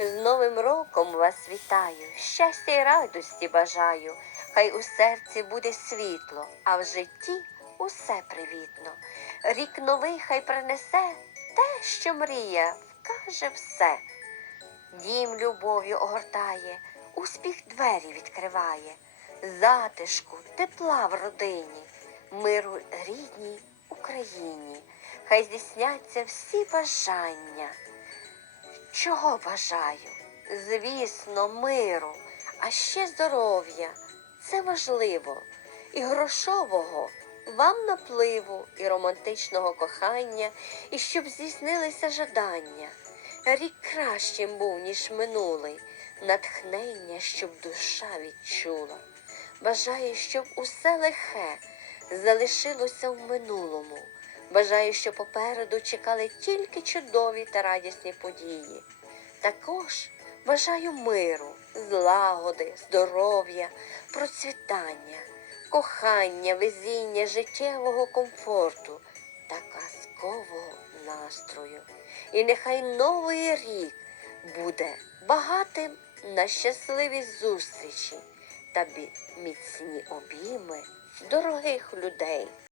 З Новим роком вас вітаю, щастя й радості бажаю. Хай у серці буде світло, а в житті усе привітно. Рік новий хай принесе те, що мрія, вкаже все. Дім любов'ю огортає, успіх двері відкриває, затишку, тепла в родині, миру рідній Україні. Хай здійсняться всі бажання. Чого бажаю? Звісно, миру, а ще здоров'я. Це важливо. І грошового вам напливу, і романтичного кохання, і щоб здійснилися жадання. Рік кращим був, ніж минулий, натхнення, щоб душа відчула. Бажаю, щоб усе лихе залишилося в минулому. Бажаю, щоб попереду чекали тільки чудові та радісні події. Також бажаю миру, злагоди, здоров'я, процвітання, кохання, везіння, життєвого комфорту та казкового настрою. І нехай новий рік буде багатим на щасливі зустрічі та міцні обійми дорогих людей.